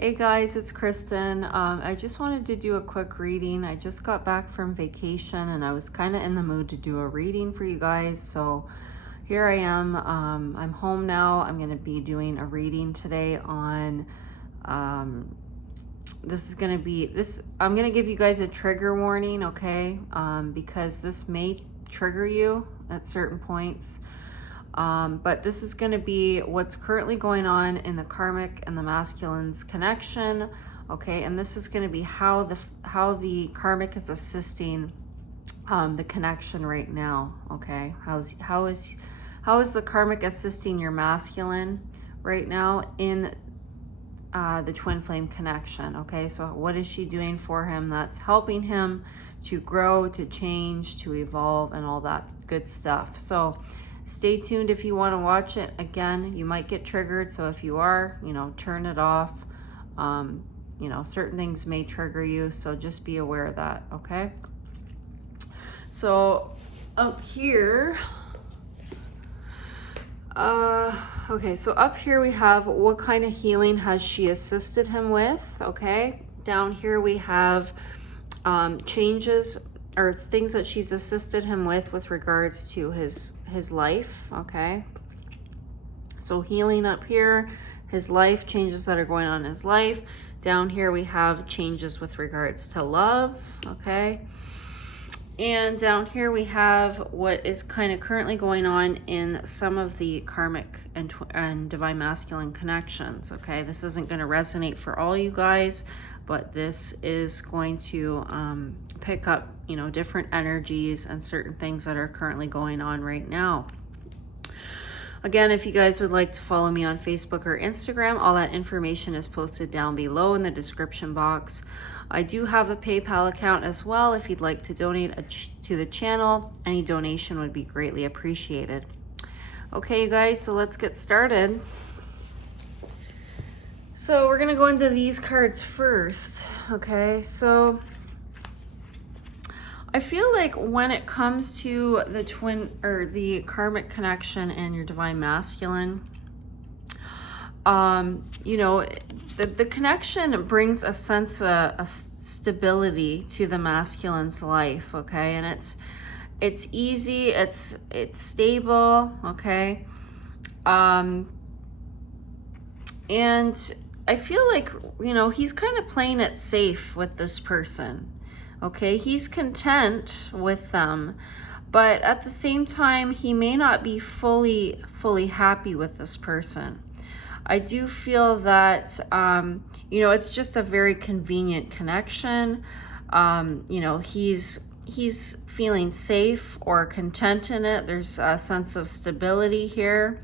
Hey guys, it's Kristen. I just wanted to do a quick reading. I just got back from vacation and I was kind of in the mood to do a reading for you guys. So here I am. I'm home now. I'm going to be doing a reading today on, this is going to be, I'm going to give you guys a trigger warning, okay? Because this may trigger you at certain points. But this is going to be what's currently going on in the karmic and the masculine's connection, okay? And this is going to be how the karmic is assisting the connection right now, okay? How is the karmic assisting your masculine right now in the twin flame connection, okay? So what is she doing for him that's helping him to grow, to change, to evolve, and all that good stuff? So stay tuned if you want to watch it. Again, you might get triggered, so if you are, turn it off. Certain things may trigger you, so just be aware of that, okay? So up here, so up here we have what kind of healing has she assisted him with, okay? Down here we have changes or things that she's assisted him with regards to his life, okay? So healing up here, his life, changes that are going on in his life. Down here we have changes with regards to love, okay? And down here we have what is kind of currently going on in some of the karmic and divine masculine connections, okay? This isn't going to resonate for all you guys, but this is going to pick up, different energies and certain things that are currently going on right now. Again, if you guys would like to follow me on Facebook or Instagram, all that information is posted down below in the description box. I do have a PayPal account as well. If you'd like to donate to the channel, any donation would be greatly appreciated. Okay, you guys, so let's get started. So we're gonna go into these cards first, okay? So I feel like when it comes to the twin or the karmic connection and your divine masculine, the connection brings a sense of stability to the masculine's life, okay? And it's easy, it's stable, okay? And I feel like, he's kind of playing it safe with this person. Okay, he's content with them, but at the same time, he may not be fully happy with this person. I do feel that, it's just a very convenient connection. He's feeling safe or content in it. There's a sense of stability here.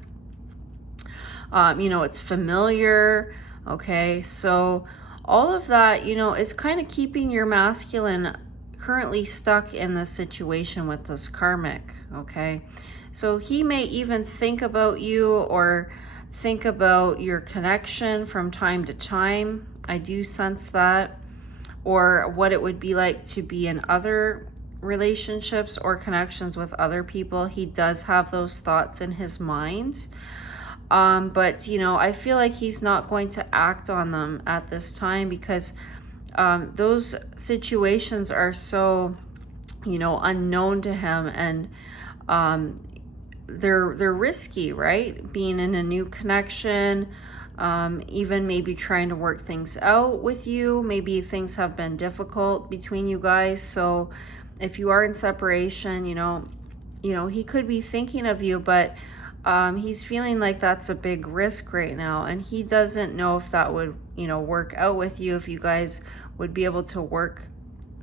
It's familiar. Okay, so all of that, is kind of keeping your masculine currently stuck in this situation with this karmic, okay? So he may even think about you or think about your connection from time to time. I do sense that. Or what it would be like to be in other relationships or connections with other people. He does have those thoughts in his mind. But I feel like he's not going to act on them at this time because those situations are so, unknown to him, and they're risky, right? Being in a new connection, even maybe trying to work things out with you. Maybe things have been difficult between you guys. So if you are in separation, he could be thinking of you, but he's feeling like that's a big risk right now, and he doesn't know if that would, work out with you, if you guys would be able to work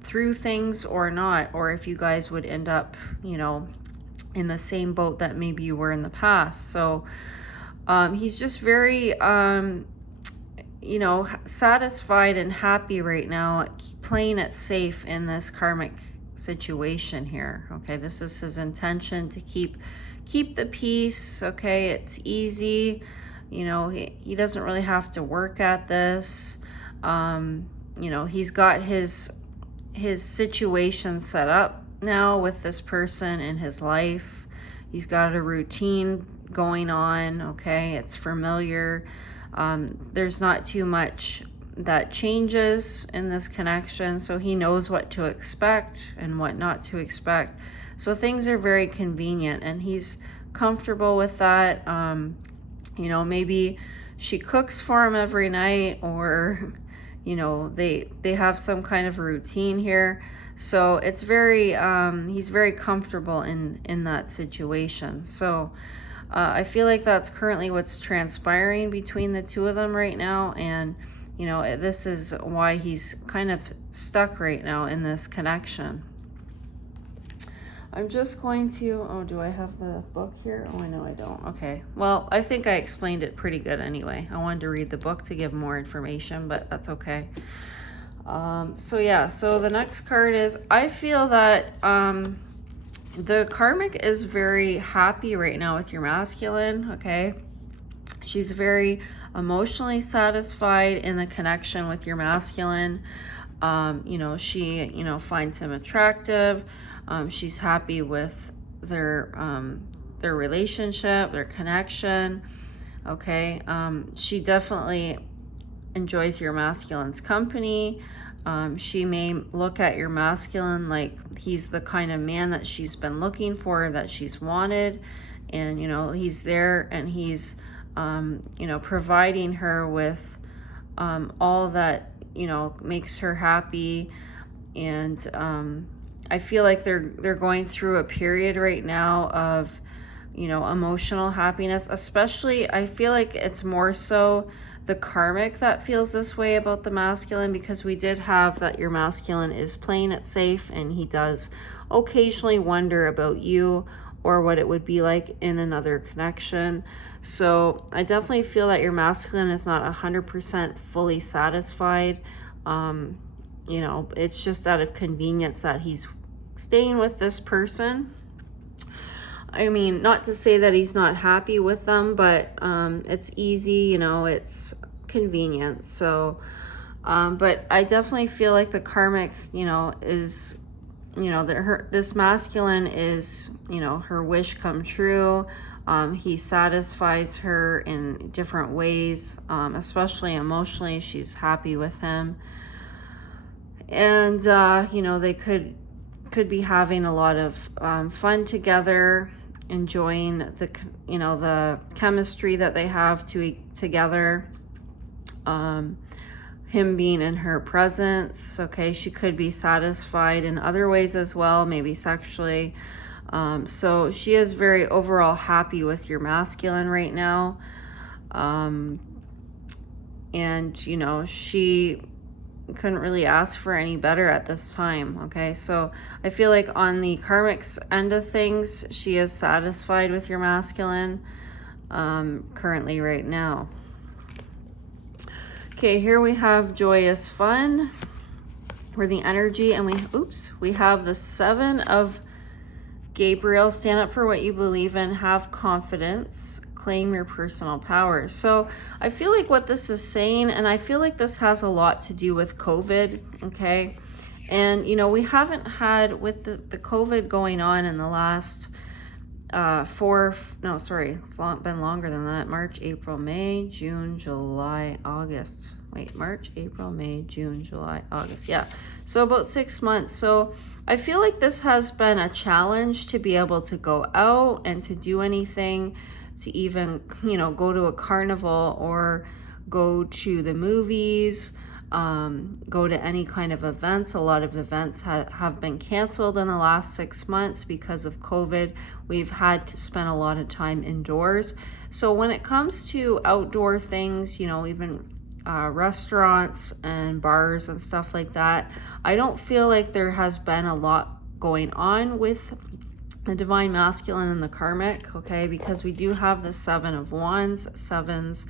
through things or not, or if you guys would end up, in the same boat that maybe you were in the past. So he's just very, satisfied and happy right now, playing it safe in this karmic situation here. Okay, this is his intention, to keep the peace. Okay, it's easy. He doesn't really have to work at this. He's got his situation set up now with this person in his life. He's got a routine going on. Okay, it's familiar. There's not too much that changes in this connection, so he knows what to expect and what not to expect. So things are very convenient, and he's comfortable with that. You know, maybe she cooks for him every night, or you know, they have some kind of routine here. So it's very he's very comfortable in that situation. So I feel like that's currently what's transpiring between the two of them right now, and you know, this is why he's kind of stuck right now in this connection. I'm just going to, oh, do I have the book here? Oh, I know I don't. Okay. Well, I think I explained it pretty good anyway. I wanted to read the book to give more information, but that's okay. So yeah, so the next card is, I feel that the karmic is very happy right now with your masculine, okay? She's very emotionally satisfied in the connection with your masculine. You know, she, you know, finds him attractive. She's happy with their relationship, their connection. Okay. She definitely enjoys your masculine's company. She may look at your masculine like he's the kind of man that she's been looking for, that she's wanted. And, you know, he's there, and he's, you know, providing her with all that, you know, makes her happy. And I feel like they're going through a period right now of, you know, emotional happiness. Especially, I feel like it's more so the karmic that feels this way about the masculine, because we did have that your masculine is playing it safe, and he does occasionally wonder about you or what it would be like in another connection. So I definitely feel that your masculine is not 100% fully satisfied. You know, it's just out of convenience that he's staying with this person. I mean, not to say that he's not happy with them, but it's easy, you know, it's convenient. So, but I definitely feel like the karmic, you know, is, you know, that this masculine is, you know, her wish come true. He satisfies her in different ways, especially emotionally. She's happy with him. And, you know, they could be having a lot of fun together, enjoying the, you know, the chemistry that they have together. Him being in her presence, okay, she could be satisfied in other ways as well, maybe sexually. So she is very overall happy with your masculine right now. And, you know, she couldn't really ask for any better at this time, okay? So I feel like on the karmic's end of things, she is satisfied with your masculine currently right now. Okay, here we have joyous fun for the energy, and we have the 7 of Gabriel. Stand up for what you believe in, have confidence, claim your personal power. So I feel like what this is saying, and I feel like this has a lot to do with COVID, okay? And, you know, we haven't had, with the COVID going on in the last it's been longer than that. March, April, May, June, July, August. Wait, March, April, May, June, July, August. Yeah, so about 6 months. So I feel like this has been a challenge to be able to go out and to do anything, to even, you know, go to a carnival or go to the movies, go to any kind of events. A lot of events have been canceled in the last 6 months because of COVID. We've had to spend a lot of time indoors. So when it comes to outdoor things, you know, even restaurants and bars and stuff like that, I don't feel like there has been a lot going on with the Divine Masculine and the Karmic, okay? Because we do have the 7 of Wands. 7s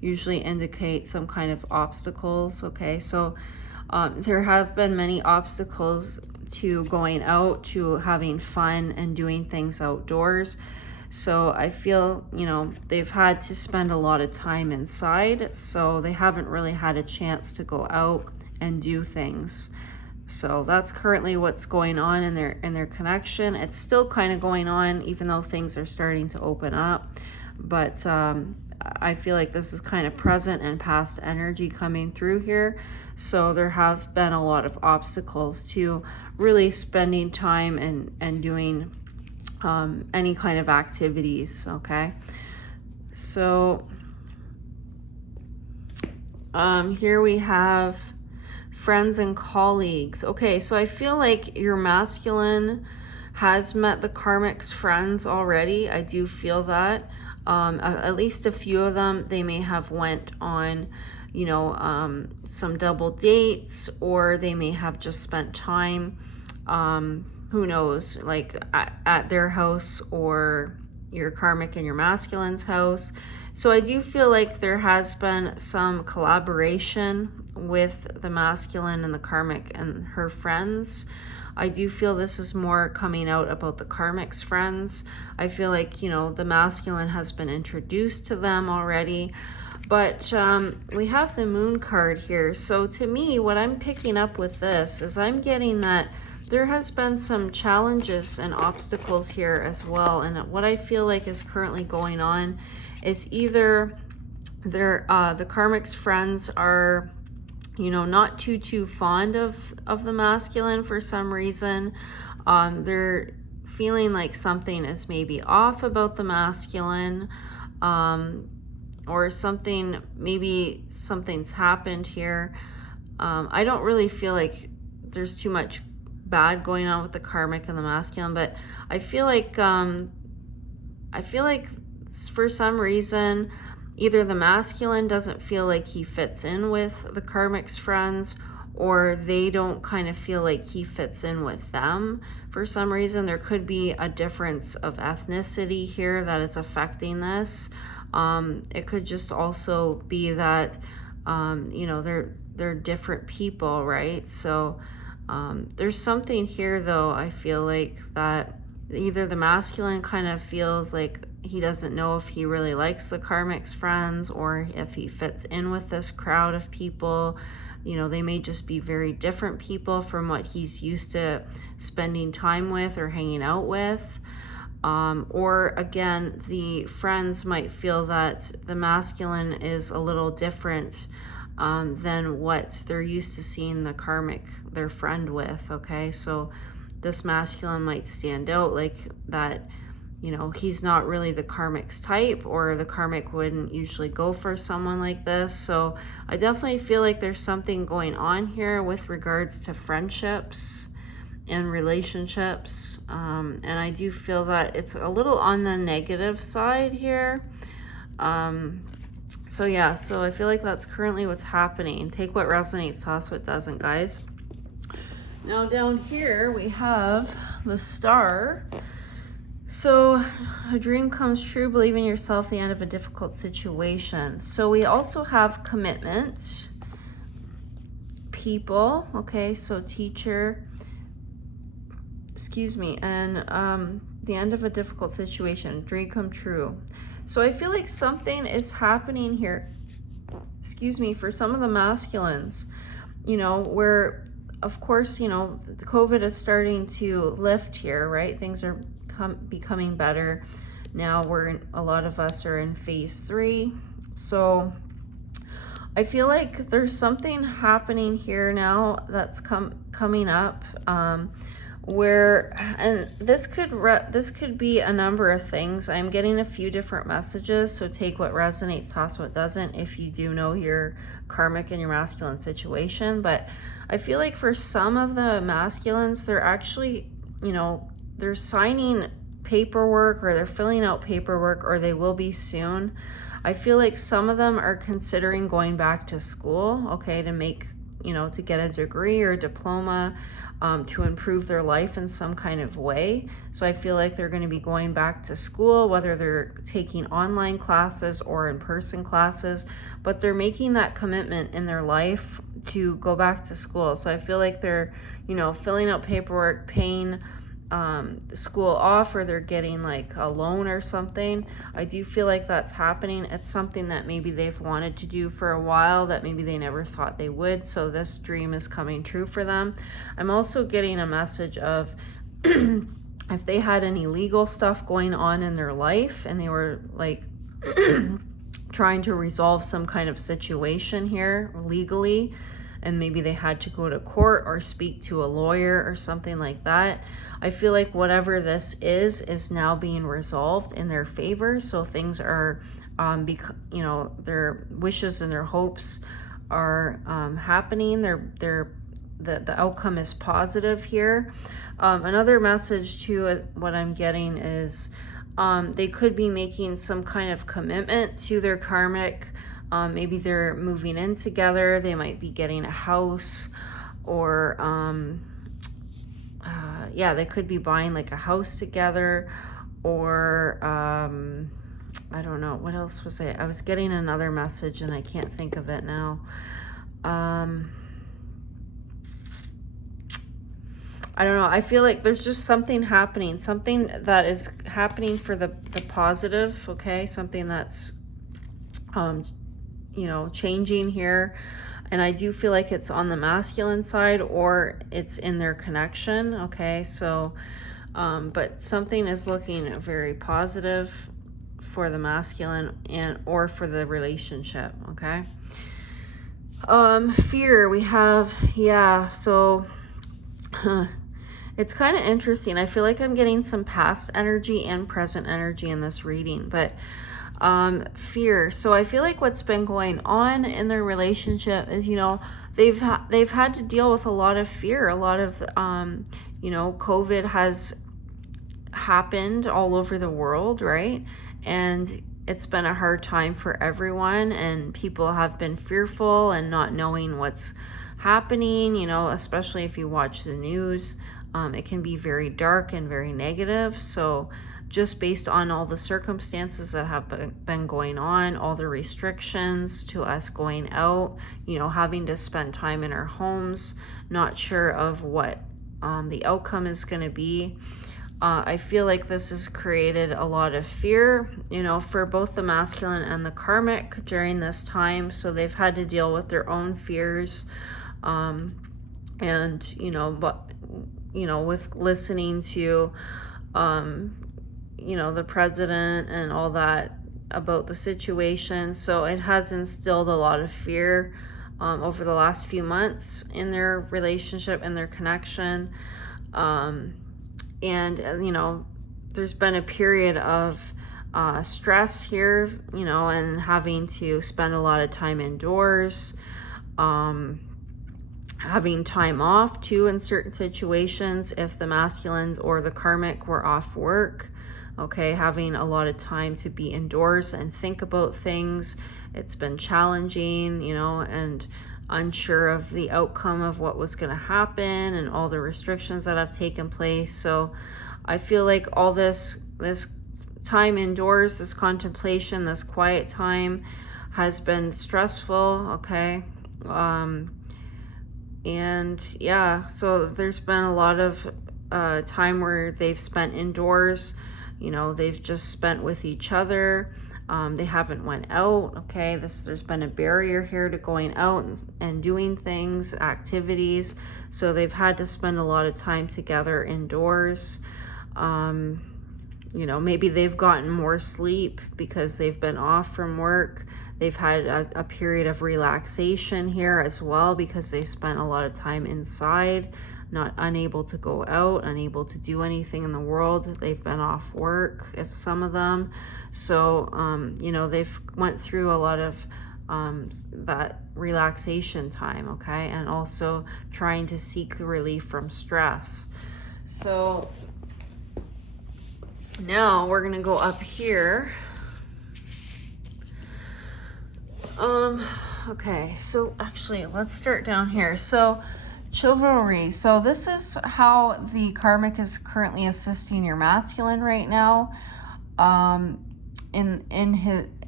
usually indicate some kind of obstacles, okay? So there have been many obstacles to going out, to having fun and doing things outdoors. So I feel, you know, they've had to spend a lot of time inside, so they haven't really had a chance to go out and do things. So that's currently what's going on in their connection. It's still kind of going on, even though things are starting to open up. But I feel like this is kind of present and past energy coming through here. So there have been a lot of obstacles to really spending time and doing any kind of activities, okay? So here we have friends and colleagues. Okay, so I feel like your masculine has met the karmic's friends already. I do feel that. At least a few of them, they may have went on, you know, some double dates, or they may have just spent time, who knows, like at their house, or your karmic and your masculine's house. So I do feel like there has been some collaboration with the masculine and the karmic and her friends. I do feel this is more coming out about the karmic's friends. I feel like, you know, the masculine has been introduced to them already. But we have the moon card here. So to me, what I'm picking up with this is I'm getting that there has been some challenges and obstacles here as well. And what I feel like is currently going on is either the karmic's friends are, you know, not too fond of the masculine for some reason. They're feeling like something is maybe off about the masculine, or something, maybe something's happened here. I don't really feel like there's too much bad going on with the karmic and the masculine, but I feel like for some reason, either the masculine doesn't feel like he fits in with the karmic's friends, or they don't kind of feel like he fits in with them. For some reason, there could be a difference of ethnicity here that is affecting this. It could just also be that, you know, they're different people, right? So there's something here, though, I feel like, that either the masculine kind of feels like he doesn't know if he really likes the karmic's friends, or if he fits in with this crowd of people. You know, they may just be very different people from what he's used to spending time with or hanging out with. Or again, the friends might feel that the masculine is a little different than what they're used to seeing the karmic, their friend, with, okay? So this masculine might stand out like that, you know, he's not really the karmic's type, or the karmic wouldn't usually go for someone like this. So I definitely feel like there's something going on here with regards to friendships and relationships. And I do feel that it's a little on the negative side here. So yeah, so I feel like that's currently what's happening. Take what resonates, toss what doesn't, guys. Now down here we have the Star. So a dream comes true, believe in yourself, the end of a difficult situation. So we also have commitment, people, okay, so teacher, excuse me, and the end of a difficult situation, dream come true. So I feel like something is happening here, excuse me, for some of the masculines, you know, where, of course, you know, the COVID is starting to lift here, right? Things are becoming better. Now a lot of us are in phase 3. So I feel like there's something happening here now that's coming up, where, and this could be a number of things. I'm getting a few different messages, so take what resonates, toss what doesn't, if you do know your karmic and your masculine situation. But I feel like for some of the masculines, they're actually, you know, they're signing paperwork, or they're filling out paperwork, or they will be soon. I feel like some of them are considering going back to school, okay, to make, you know, to get a degree or a diploma, to improve their life in some kind of way. So I feel like they're going to be going back to school, whether they're taking online classes or in-person classes, but they're making that commitment in their life to go back to school. So I feel like they're, you know, filling out paperwork, paying the school off, or they're getting like a loan or something. I do feel like that's happening. It's something that maybe they've wanted to do for a while that maybe they never thought they would. So this dream is coming true for them. I'm also getting a message of if they had any legal stuff going on in their life and they were like trying to resolve some kind of situation here legally, and maybe they had to go to court or speak to a lawyer or something like that. I feel like whatever this is now being resolved in their favor. So things are, you know, their wishes and their hopes are happening. The outcome is positive here. Another message to what I'm getting is they could be making some kind of commitment to their karmic. Maybe they're moving in together. They might be getting a house, or yeah, they could be buying like a house together, or I don't know, what else was I was getting another message and I can't think of it now. I don't know. I feel like there's just something happening, something that is happening for the positive, okay? Something that's, you know, changing here. And I do feel like it's on the masculine side, or it's in their connection, okay? So, but something is looking very positive for the masculine or for the relationship, okay? Fear, we have, yeah, so... It's kind of interesting. I feel like I'm getting some past energy and present energy in this reading, but fear. So I feel like what's been going on in their relationship is, you know, they've had to deal with a lot of fear, a lot of, you know, COVID has happened all over the world, right? And it's been a hard time for everyone, and people have been fearful and not knowing what's happening, you know, especially if you watch the news. It can be very dark and very negative. So just based on all the circumstances that have been going on, all the restrictions to us going out, you know, having to spend time in our homes, not sure of what the outcome is going to be. I feel like this has created a lot of fear, you know, for both the masculine and the karmic during this time. So they've had to deal with their own fears. And, you know, but, you know, with listening to, you know, the president and all that about the situation. So it has instilled a lot of fear over the last few months in their relationship and their connection. And, you know, there's been a period of stress here, you know, and having to spend a lot of time indoors, having time off too in certain situations if the masculine or the karmic were off work, okay, having a lot of time to be indoors and think about things. It's been challenging, you know, and unsure of the outcome of what was going to happen and all the restrictions that have taken place. So I feel like all this time indoors, this contemplation, this quiet time has been stressful, okay? And yeah, so there's been a lot of time where they've spent indoors, you know, they've just spent with each other. They haven't went out, okay? There's been a barrier here to going out and doing things, activities. So they've had to spend a lot of time together indoors. You know, maybe they've gotten more sleep because they've been off from work. They've had a period of relaxation here as well because they spent a lot of time inside, not unable to go out, unable to do anything in the world. They've been off work, if some of them. So, you know, they've went through a lot of that relaxation time, okay? And also trying to seek relief from stress. So now we're gonna go up here. Okay, so actually let's start down here. So chivalry. So this is how the karmic is currently assisting your masculine right now,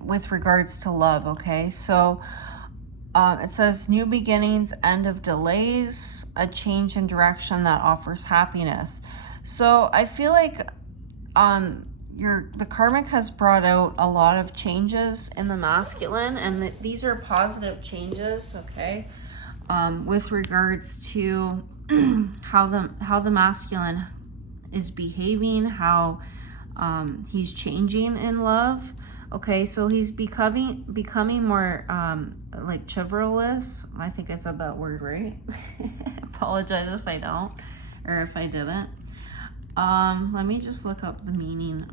with regards to love, okay? So it says new beginnings, end of delays, a change in direction that offers happiness. So I feel like the karmic has brought out a lot of changes in the masculine, and these are positive changes, okay? With regards to how the masculine is behaving, how he's changing in love. Okay, so he's becoming more like chivalrous. I think I said that word right. Apologize if I don't, or if I didn't. Let me just look up the meaning,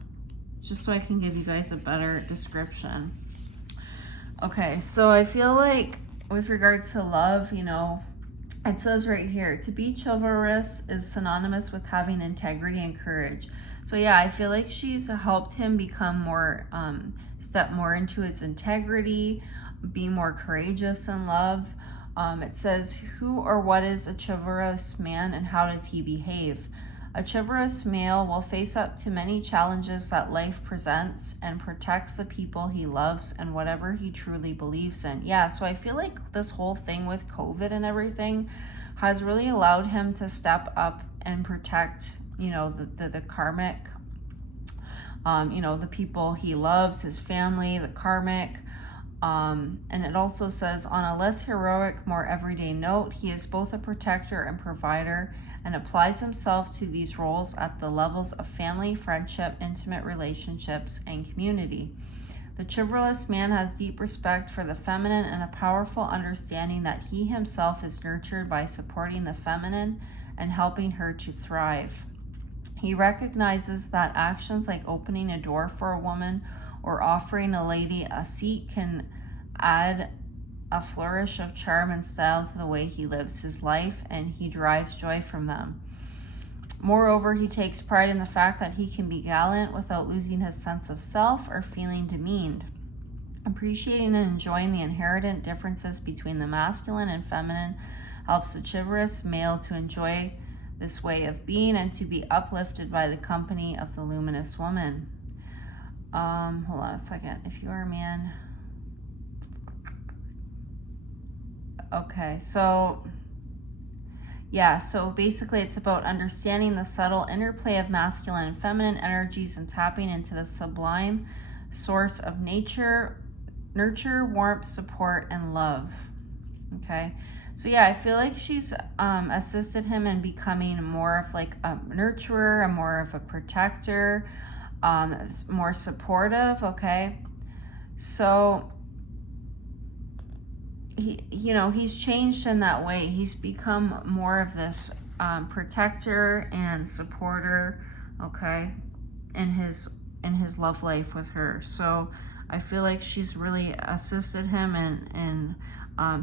just so I can give you guys a better description. Okay, so I feel like with regards to love, you know, it says right here, to be chivalrous is synonymous with having integrity and courage. So yeah, I feel like she's helped him become more, step more into his integrity, be more courageous in love. It says, who or what is a chivalrous man and how does he behave? A chivalrous male will face up to many challenges that life presents and protects the people he loves and whatever he truly believes in. Yeah, so I feel like this whole thing with COVID and everything has really allowed him to step up and protect, you know, the karmic, you know, the people he loves, his family, the karmic. And it also says, on a less heroic, more everyday note, he is both a protector and provider and applies himself to these roles at the levels of family, friendship, intimate relationships, and community. The chivalrous man has deep respect for the feminine and a powerful understanding that he himself is nurtured by supporting the feminine and helping her to thrive. He recognizes that actions like opening a door for a woman or offering a lady a seat can add a flourish of charm and style to the way he lives his life, and he derives joy from them. Moreover, he takes pride in the fact that he can be gallant without losing his sense of self or feeling demeaned. Appreciating and enjoying the inherent differences between the masculine and feminine helps the chivalrous male to enjoy this way of being and to be uplifted by the company of the luminous woman. Hold on a second. If you are a man. Okay, so yeah, so basically it's about understanding the subtle interplay of masculine and feminine energies and tapping into the sublime source of nature, nurture, warmth, support, and love. Okay, so yeah, I feel like she's assisted him in becoming more of like a nurturer, more of a protector, more supportive. Okay, so he's changed in that way. He's become more of this protector and supporter, okay, in his love life with her. So I feel like she's really assisted him in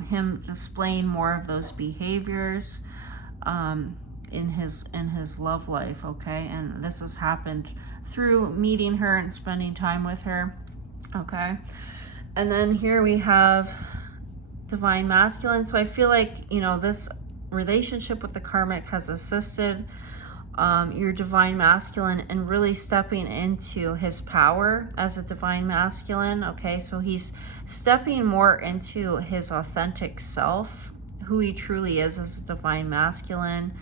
him displaying more of those behaviors in his love life, okay? And this has happened through meeting her and spending time with her, okay? And then here we have Divine Masculine. So I feel like, you know, this relationship with the karmic has assisted your Divine Masculine in really stepping into his power as a Divine Masculine. Okay, so he's stepping more into his authentic self, who he truly is as a Divine Masculine.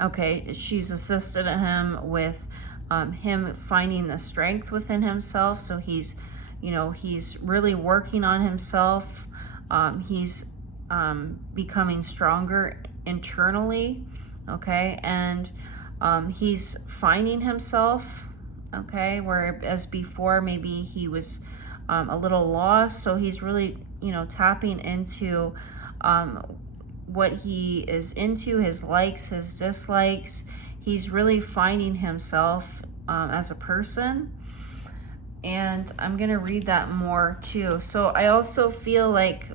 Okay, she's assisted him with him finding the strength within himself. So he's really working on himself. He's becoming stronger internally, okay? And he's finding himself, okay? Whereas before, maybe he was a little lost. So he's really, tapping into what he is into, his likes, his dislikes. He's really finding himself as a person. And I'm going to read that more too. So I also feel like,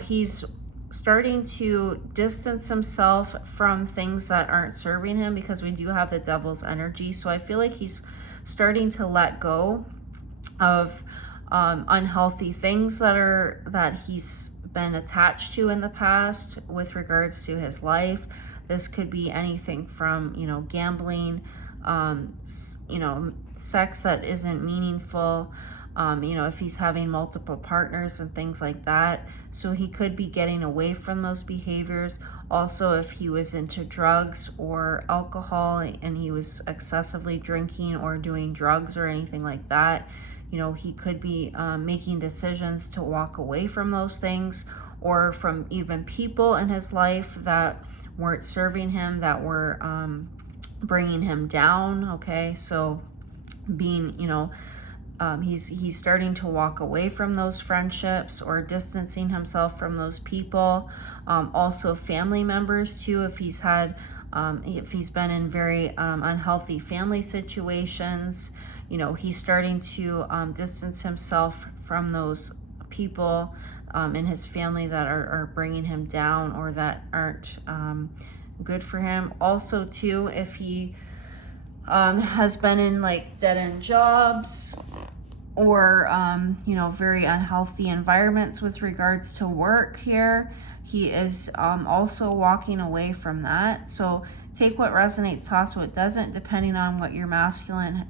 he's starting to distance himself from things that aren't serving him, because we do have the devil's energy. So I feel like he's starting to let go of unhealthy things that he's been attached to in the past with regards to his life. This could be anything from, gambling, sex that isn't meaningful, if he's having multiple partners and things like that. So he could be getting away from those behaviors. Also, if he was into drugs or alcohol and he was excessively drinking or doing drugs or anything like that, he could be making decisions to walk away from those things, or from even people in his life that weren't serving him, that were bringing him down, okay? So being, He's starting to walk away from those friendships or distancing himself from those people. Also family members too, if he's been in very unhealthy family situations, you know, he's starting to distance himself from those people in his family that are bringing him down or that aren't good for him. Also too, if he has been in like dead-end jobs or you know, very unhealthy environments with regards to work here, he is also walking away from that. So take what resonates, toss what doesn't, depending on what your masculine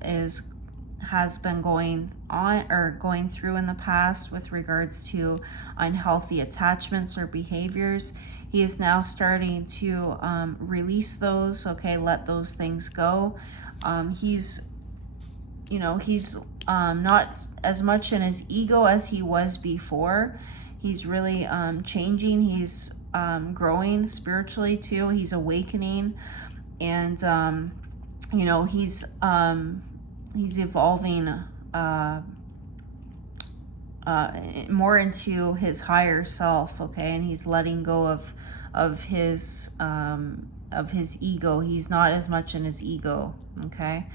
has been going on or going through in the past with regards to unhealthy attachments or behaviors. He is now starting to release those, okay, let those things go. He's not as much in his ego as he was before. He's really changing. He's growing spiritually too. He's awakening, and you know, he's evolving more into his higher self, okay, and he's letting go of his ego. He's not as much in his ego, okay.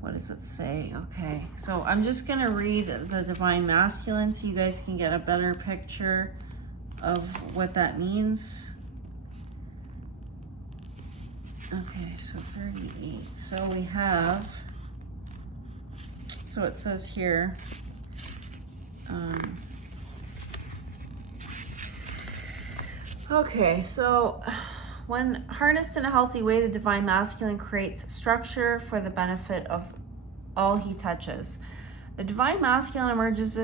What does it say? Okay, so I'm just gonna read the Divine Masculine so you guys can get a better picture of what that means. Okay, so 38. So we have, so it says here, okay, so when harnessed in a healthy way, the Divine Masculine creates structure for the benefit of all he touches. The Divine Masculine emerges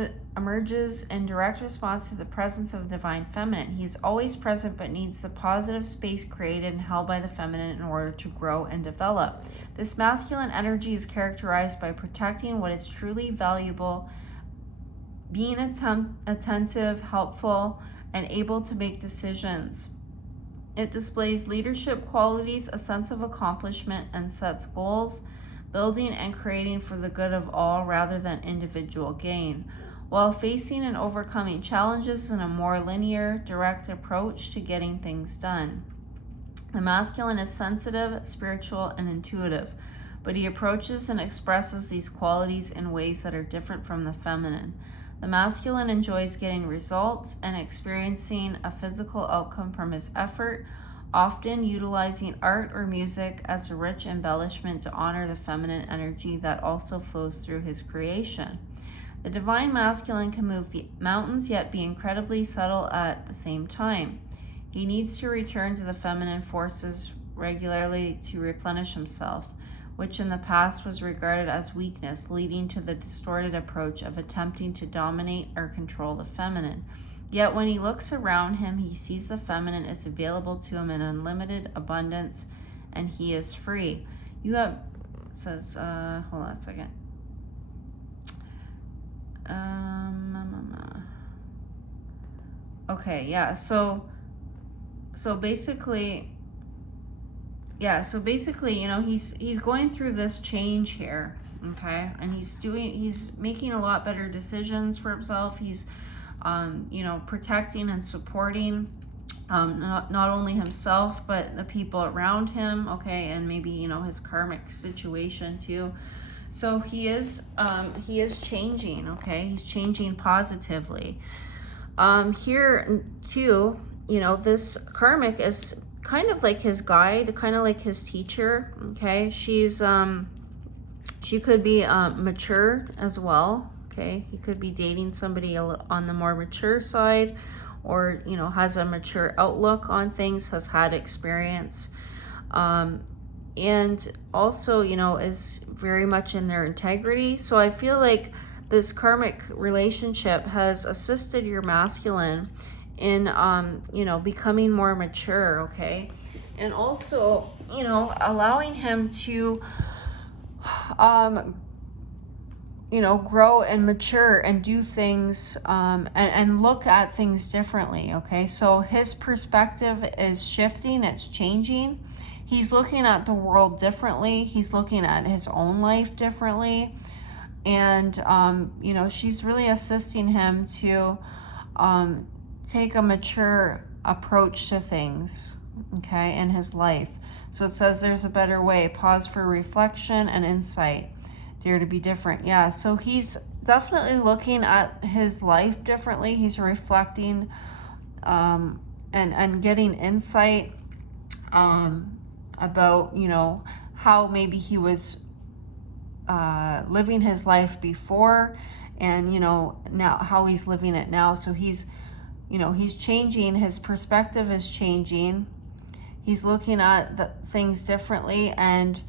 in direct response to the presence of the Divine Feminine. He is always present but needs the positive space created and held by the Feminine in order to grow and develop. This masculine energy is characterized by protecting what is truly valuable, being attentive, helpful, and able to make decisions. It displays leadership qualities, a sense of accomplishment, and sets goals, building and creating for the good of all rather than individual gain, while facing and overcoming challenges in a more linear, direct approach to getting things done. The masculine is sensitive, spiritual, and intuitive, but he approaches and expresses these qualities in ways that are different from the feminine. The masculine enjoys getting results and experiencing a physical outcome from his effort, often utilizing art or music as a rich embellishment to honor the feminine energy that also flows through his creation. The Divine Masculine can move mountains yet be incredibly subtle at the same time. He needs to return to the feminine forces regularly to replenish himself, which in the past was regarded as weakness, leading to the distorted approach of attempting to dominate or control the feminine. Yet when he looks around him, he sees the feminine is available to him in unlimited abundance, and he is free. You have, it says, hold on a second. Okay, yeah, so basically, you know, he's going through this change here, okay, and he's making a lot better decisions for himself. He's you know, protecting and supporting not only himself but the people around him, okay, and maybe, you know, his karmic situation too. So he is changing, okay, he's changing positively. Here too, you know, this karmic is kind of like his guide, kind of like his teacher, okay. She could be mature as well, okay. He could be dating somebody on the more mature side, or, you know, has a mature outlook on things, has had experience, and also, you know, is very much in their integrity. So I feel like this karmic relationship has assisted your masculine in you know, becoming more mature, okay, and also, you know, allowing him to you know, grow and mature and do things and look at things differently, okay. So his perspective is shifting, it's changing. he's looking at the world differently. He's looking at his own life differently. And, you know, she's really assisting him to take a mature approach to things, okay, in his life. So it says there's a better way. Pause for reflection and insight. Dare to be different. Yeah, so he's definitely looking at his life differently. He's reflecting and getting insight about, you know, how maybe he was living his life before, and, you know, now how he's living it now. So he's, you know, he's changing. His perspective is changing. He's looking at the things differently, and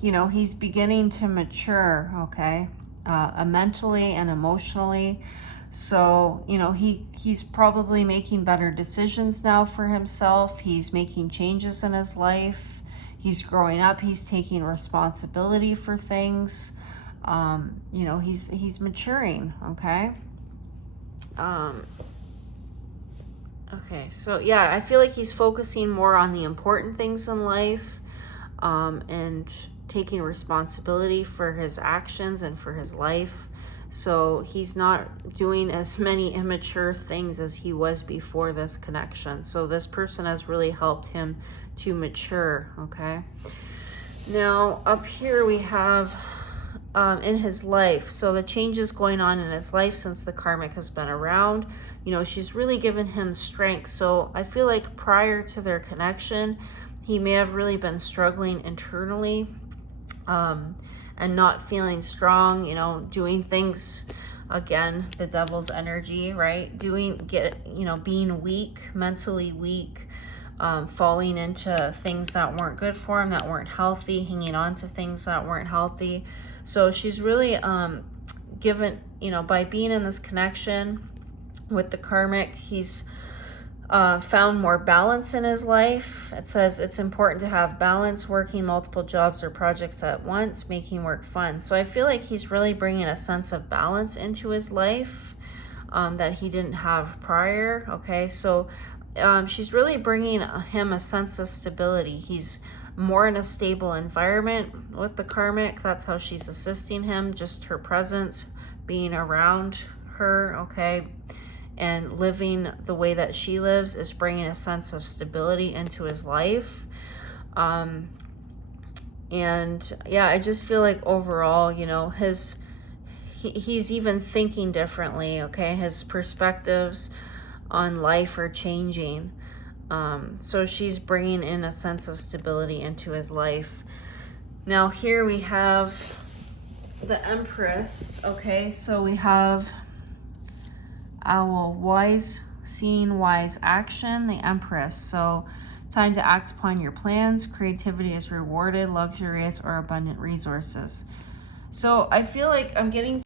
you know, he's beginning to mature, okay, mentally and emotionally. So, you know, he's probably making better decisions now for himself. He's making changes in his life. He's growing up. He's taking responsibility for things. You know, he's maturing, okay? Okay, so yeah, I feel like he's focusing more on the important things in life, and taking responsibility for his actions and for his life. So he's not doing as many immature things as he was before this connection. So this person has really helped him to mature, okay? Now, up here we have in his life. So the changes going on in his life since the karmic has been around, you know, she's really given him strength. So I feel like prior to their connection, he may have really been struggling internally, and not feeling strong, you know, doing things, again, the devil's energy, right? Being weak, mentally weak, falling into things that weren't good for him, that weren't healthy, hanging on to things that weren't healthy. So she's really given, you know, by being in this connection with the karmic, he's found more balance in his life. It says it's important to have balance, working multiple jobs or projects at once, making work fun. So I feel like he's really bringing a sense of balance into his life that he didn't have prior, okay? So she's really bringing him a sense of stability. He's more in a stable environment with the karmic. That's how she's assisting him, just her presence, being around her, okay, and living the way that she lives is bringing a sense of stability into his life. And yeah, I just feel like overall, you know, he's even thinking differently, okay? His perspectives on life are changing. So she's bringing in a sense of stability into his life. Now here we have the Empress, okay? So we have our wise seeing, wise action, the Empress. So time to act upon your plans. Creativity is rewarded, luxurious or abundant resources. So I feel like I'm getting